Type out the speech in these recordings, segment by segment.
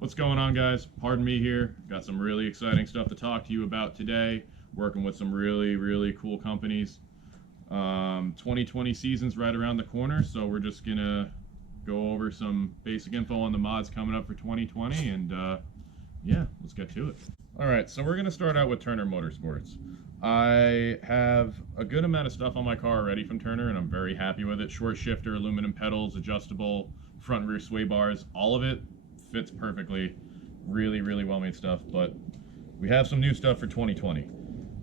What's going on, guys? Pardon me here. Got some really exciting stuff to talk to you about today. Working with some really cool companies. 2020 season's right around the corner, so we're just gonna go over some basic info on the mods coming up for 2020, and yeah, let's get to it. Alright, so we're gonna start out with Turner Motorsports. I have a good amount of stuff on my car already from Turner, and I'm very happy with it. Short shifter, aluminum pedals, adjustable front and rear sway bars, all of it fits perfectly. Really well made stuff, but we have some new stuff for 2020.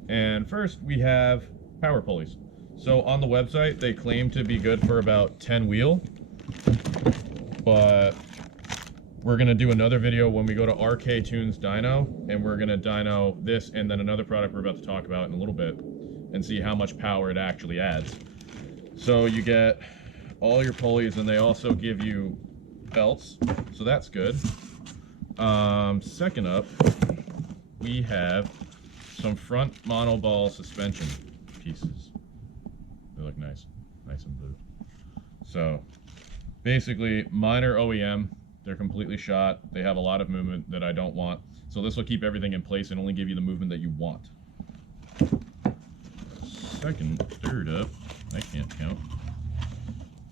And first we have power pulleys. So on the website they claim to be good for about 10 wheel, but we're gonna do another video when we go to RK Tunes Dyno, and we're gonna dyno this and then another product we're about to talk about in a little bit and see how much power it actually adds. So you get all your pulleys, and they also give you belts, so that's good. Second up, we have some front monoball suspension pieces. They look nice and blue. So basically, mine are OEM. They're completely shot. They have a lot of movement that I don't want. So this will keep everything in place and only give you the movement that you want. Third up, I can't count,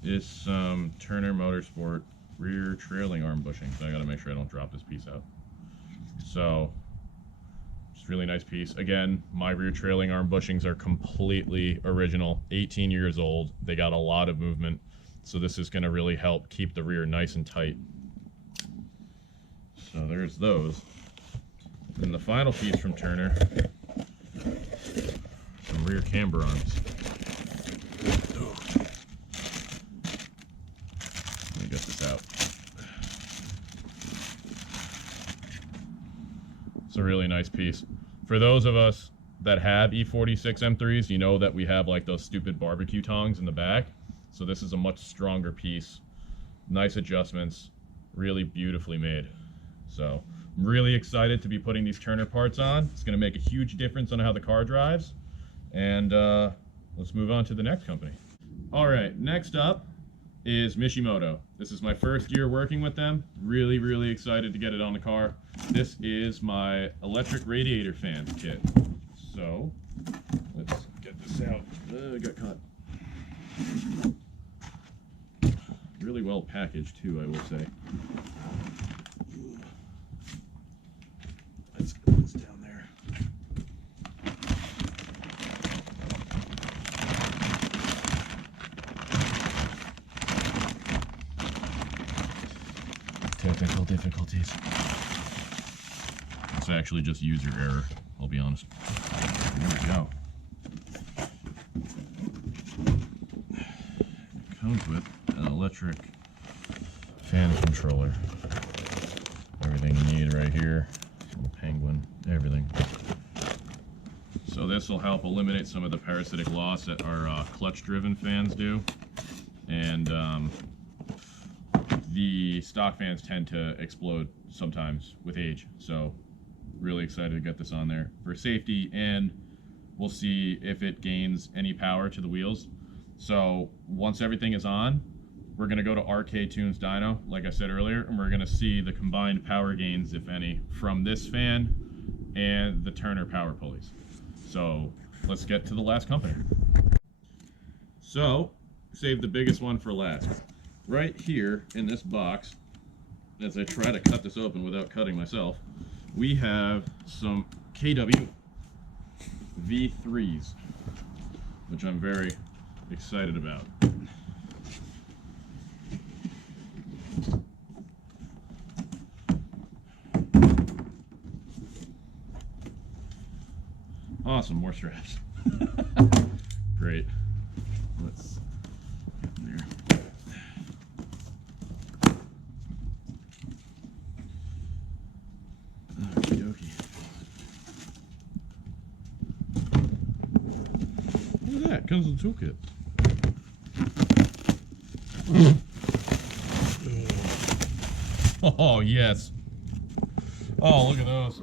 is some Turner Motorsport rear trailing arm bushings. I gotta make sure I don't drop this piece out. So, it's a really nice piece. Again, my rear trailing arm bushings are completely original, 18 years old. They got a lot of movement. So this is gonna really help keep the rear nice and tight. So there's those. Then the final piece from Turner, some rear camber arms. Let me get this out. It's a really nice piece. For those of us that have E46 M3s, you know that we have like those stupid barbecue tongs in the back. So this is a much stronger piece. Nice adjustments, really beautifully made. So I'm really excited to be putting these Turner parts on. It's gonna make a huge difference on how the car drives. And let's move on to the next company. All right, next up is Mishimoto. This is my first year working with them. Really excited to get it on the car. This is my electric radiator fan kit. So let's get this out. Got caught. Really well packaged too, I will say. Let's put this down there. Technical difficulties. It's actually just user error, I'll be honest. There we go. It comes with an electric fan controller. Everything you need right here. Little penguin, everything. So this will help eliminate some of the parasitic loss that our clutch-driven fans do. And the stock fans tend to explode sometimes with age, so really excited to get this on there for safety, and we'll see if it gains any power to the wheels. So once everything is on, we're going to go to RK Tunes Dyno, like I said earlier, and we're going to see the combined power gains, if any, from this fan and the Turner power pulleys. So let's get to the last company. So, save the biggest one for last. Right here in this box, as I try to cut this open without cutting myself, we have some KW V3s, which I'm very excited about. Awesome, more straps. Great. Let's get in there. Okie dokie. Look at that, comes with a toolkit. Oh, yes. Oh, look at those.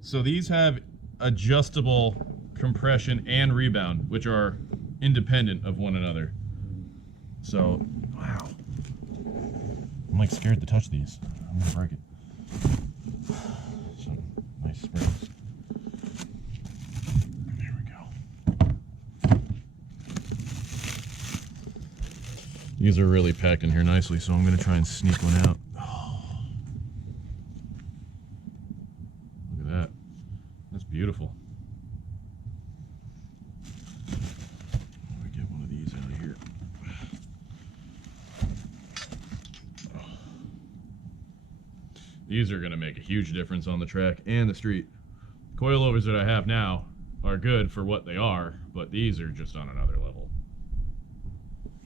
So these have adjustable compression and rebound, which are independent of one another. So, wow. I'm like scared to touch these. I'm gonna break it. These are really packed in here nicely, so I'm going to try and sneak one out. Oh. Look at that. That's beautiful. Let me get one of these out of here. Oh. These are going to make a huge difference on the track and the street. Coilovers that I have now are good for what they are, but these are just on another level.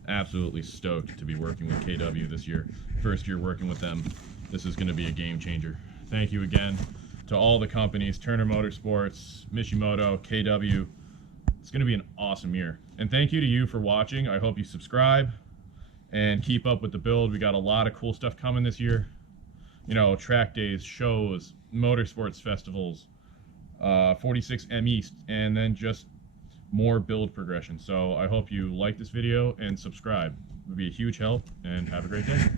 Absolutely stoked to be working with KW this year. First year working with them. This is going to be a game changer. Thank you again to all the companies, Turner Motorsports, Mishimoto, KW. It's going to be an awesome year. And thank you to you for watching. I hope you subscribe and keep up with the build. We got a lot of cool stuff coming this year. You know, track days, shows, motorsports festivals, 46 M East, and then just more build progression. So I hope you like this video and subscribe. It would be a huge help, and have a great day.